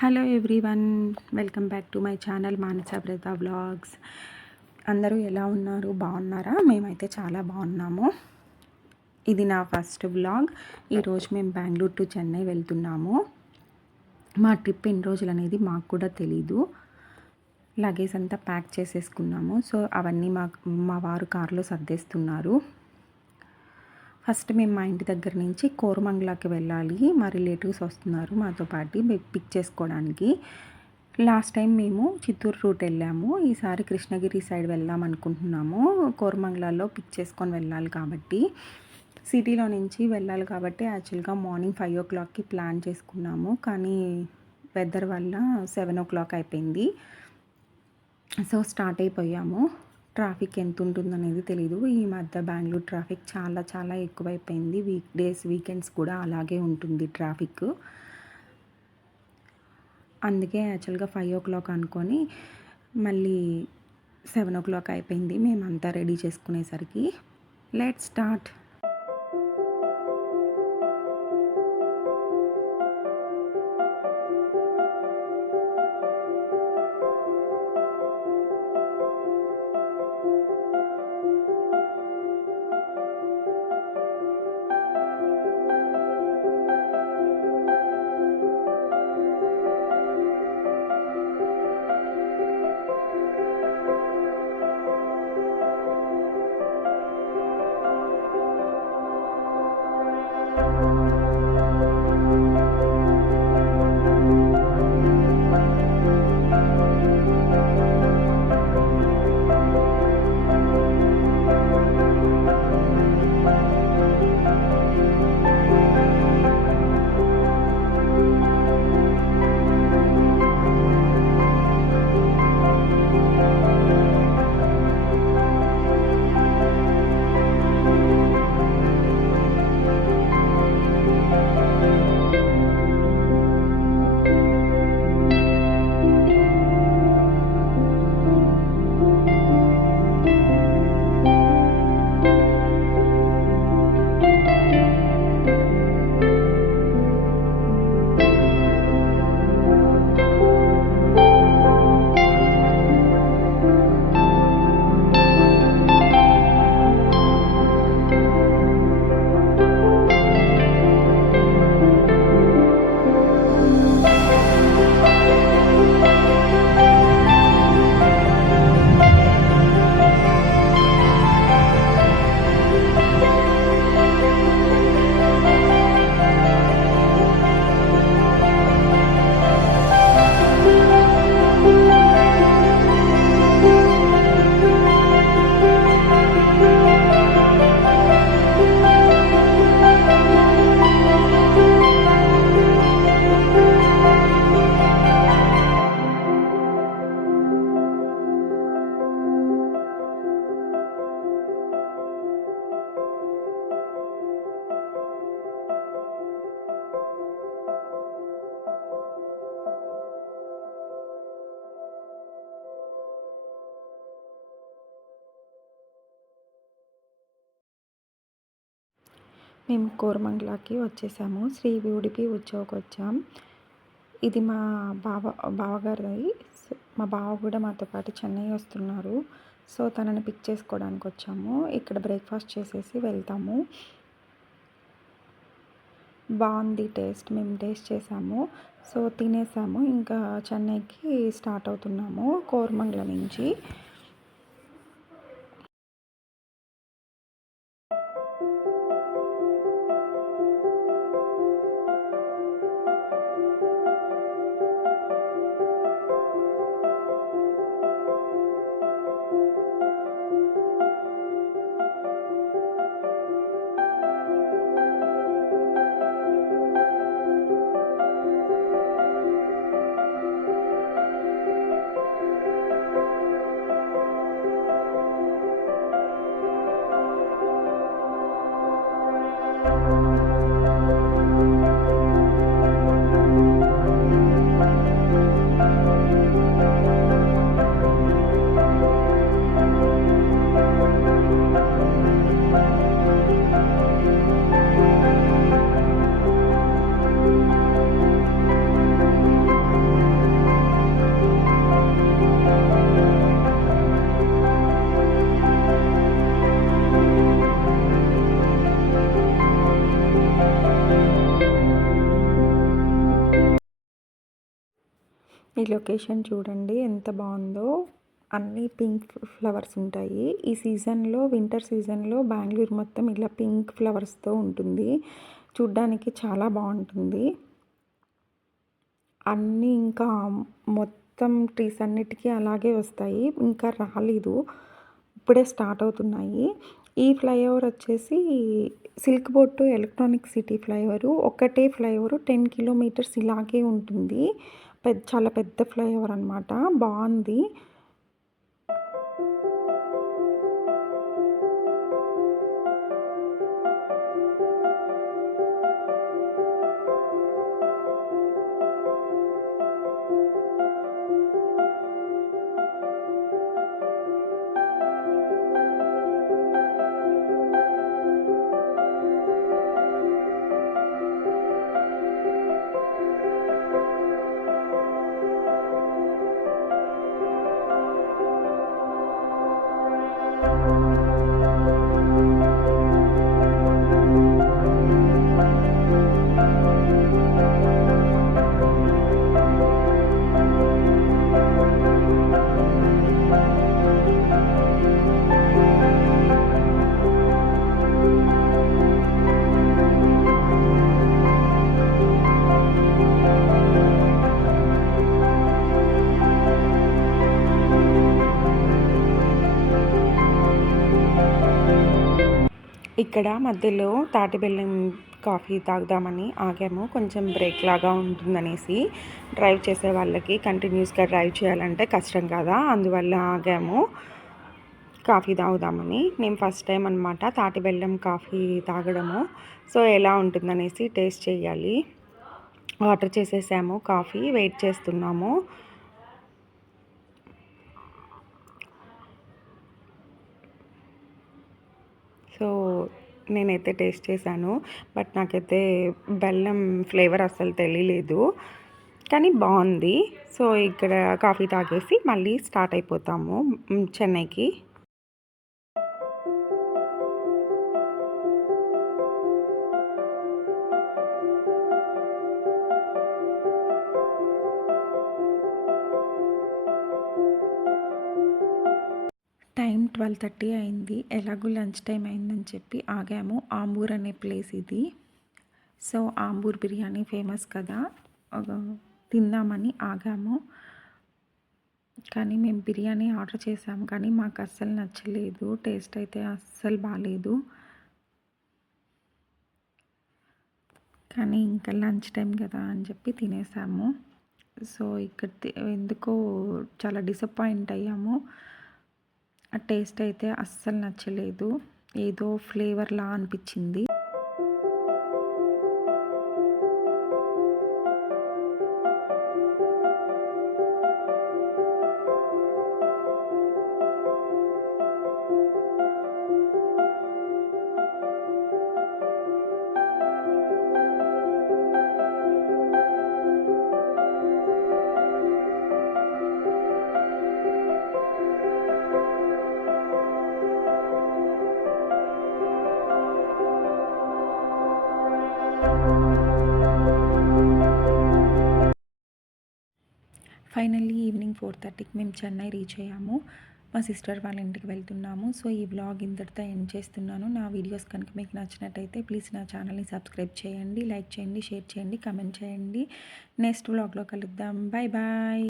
Hello everyone, welcome back to my channel Manasa Bratha vlogs. అందరూ ఎలా ఉన్నారు? బాగున్నారా? మేమైతే చాలా బాగున్నాము. ఇది నా ఫస్ట్ వ్లాగ్. ఈరోజు మేము బెంగళూరు టు చెన్నై వెళ్తున్నాము. మా ట్రిప్ ఎన్ని రోజులు అనేది మాకు కూడా తెలీదు. లగేజ్ అంతా ప్యాక్ చేసేసుకున్నాము. సో అవన్నీ మా వారు కార్లో సర్దేస్తున్నారు. ఫస్ట్ మేము మా ఇంటి దగ్గర నుంచి కోరమంగళకి వెళ్ళాలి. మా రిలేటివ్స్ వస్తున్నారు మాతో పాటు పిక్ చేసుకోవడానికి. లాస్ట్ టైం మేము చిత్తూరు రూట్ వెళ్ళాము. ఈసారి కృష్ణగిరి సైడ్ వెళ్దాం అనుకుంటున్నాము. కోరమంగళలో పిక్ చేసుకొని వెళ్ళాలి కాబట్టి, సిటీలో నుంచి వెళ్ళాలి కాబట్టి యాక్చువల్గా మార్నింగ్ 5 o'clockకి ప్లాన్ చేసుకున్నాము. కానీ వెదర్ వల్ల 7 o'clock అయిపోయింది. సో స్టార్ట్ అయిపోయాము. ట్రాఫిక్ ఎంత ఉంటుందనేది తెలీదు. ఈ మధ్య బెంగళూరు ట్రాఫిక్ చాలా చాలా ఎక్కువైపోయింది. వీక్ డేస్, వీకెండ్స్ కూడా అలాగే ఉంటుంది ట్రాఫిక్. అందుకే యాక్చువల్గా 5 o'clock అనుకొని మళ్ళీ 7 o'clock అయిపోయింది మేమంతా రెడీ చేసుకునేసరికి. Let's start. మేము కోరమంగళకి వచ్చేసాము. శ్రీ ఉడిపి ఉత్సవకి వచ్చాం. ఇది మా బావగారిది. మా బావ కూడా మాతో పాటు చెన్నై వస్తున్నారు. సో తనని పిక్ చేసుకోవడానికి వచ్చాము. ఇక్కడ బ్రేక్ఫాస్ట్ చేసేసి వెళ్తాము. బాగుంది టేస్ట్. మేము టేస్ట్ చేసాము. సో తినేసాము. ఇంకా చెన్నైకి స్టార్ట్ అవుతున్నాము కోరమంగళ నుంచి. ఈ లొకేషన్ చూడండి ఎంత బాగుందో. అన్నీ పింక్ ఫ్లవర్స్ ఉంటాయి. ఈ సీజన్లో, వింటర్ సీజన్లో బెంగళూరు మొత్తం ఇలా పింక్ ఫ్లవర్స్తో ఉంటుంది. చూడ్డానికి చాలా బాగుంటుంది. అన్నీ ఇంకా మొత్తం ట్రీస్ అన్నిటికీ అలాగే వస్తాయి. ఇంకా రాలేదు, ఇప్పుడే స్టార్ట్ అవుతున్నాయి. ఈ ఫ్లైఓవర్ వచ్చేసి silk board to electronic city flyover. ఒకటే ఫ్లైఓవరు 10 కిలోమీటర్స్ ఇలాగే ఉంటుంది. చాలా పెద్ద ఫ్లైఓవర్ అనమాట. బాగుంది. ఇక్కడ మధ్యలో తాటి బెల్లం కాఫీ తాగుదామని ఆగాము. కొంచెం బ్రేక్ లాగా ఉంటుందనేసి. డ్రైవ్ చేసే వాళ్ళకి కంటిన్యూస్గా డ్రైవ్ చేయాలంటే కష్టం కదా, అందువల్ల ఆగాము కాఫీ తాగుదామని. నేను ఫస్ట్ టైం అనమాట తాటి బెల్లం కాఫీ తాగడము. సో ఎలా ఉంటుందనేసి టేస్ట్ చేయాలి. ఆర్డర్ చేసేసాము కాఫీ, వెయిట్ చేస్తున్నాము. సో నేనైతే టేస్ట్ చేశాను, బట్ నాకైతే బెల్లం ఫ్లేవర్ అస్సలు తెలియలేదు, కానీ బాగుంది. సో ఇక్కడ కాఫీ తాగేసి మళ్ళీ స్టార్ట్ అయిపోతాము చెన్నైకి. టైం 12:30 అయింది. ఎలాగో లంచ్ టైం అయిందని చెప్పి ఆగాము. ఆంబూర్ అనే ప్లేస్ ఇది. సో ఆంబూర్ బిర్యానీ ఫేమస్ కదా, తిందామని ఆగాము. కానీ మేము బిర్యానీ ఆర్డర్ చేసాము, కానీ మాకు అస్సలు నచ్చలేదు. టేస్ట్ అయితే అస్సలు బాగాలేదు. కానీ ఇంకా లంచ్ టైం కదా అని చెప్పి తినేసాము. సో ఇక్కడ ఎందుకో చాలా డిసప్పాయింట్ అయ్యాము. ఆ టేస్ట్ అయితే అస్సలు నచ్చలేదు. ఏదో ఫ్లేవర్లా అనిపించింది. ఫైనల్లీ ఈవినింగ్ 4:30కి మేము చెన్నై రీచ్ అయ్యాము. మా సిస్టర్ వాళ్ళ ఇంటికి వెళ్తున్నాము. సో ఈ వ్లాగ్ ఇంతటితో ఎండ్ చేస్తున్నాను. నా వీడియోస్ కనుక మీకు నచ్చినట్టయితే ప్లీజ్ నా ఛానల్ని సబ్స్క్రైబ్ చేయండి, లైక్ చేయండి, షేర్ చేయండి, కమెంట్ చేయండి. నెక్స్ట్ వ్లాగ్లో కలుద్దాం. Bye bye.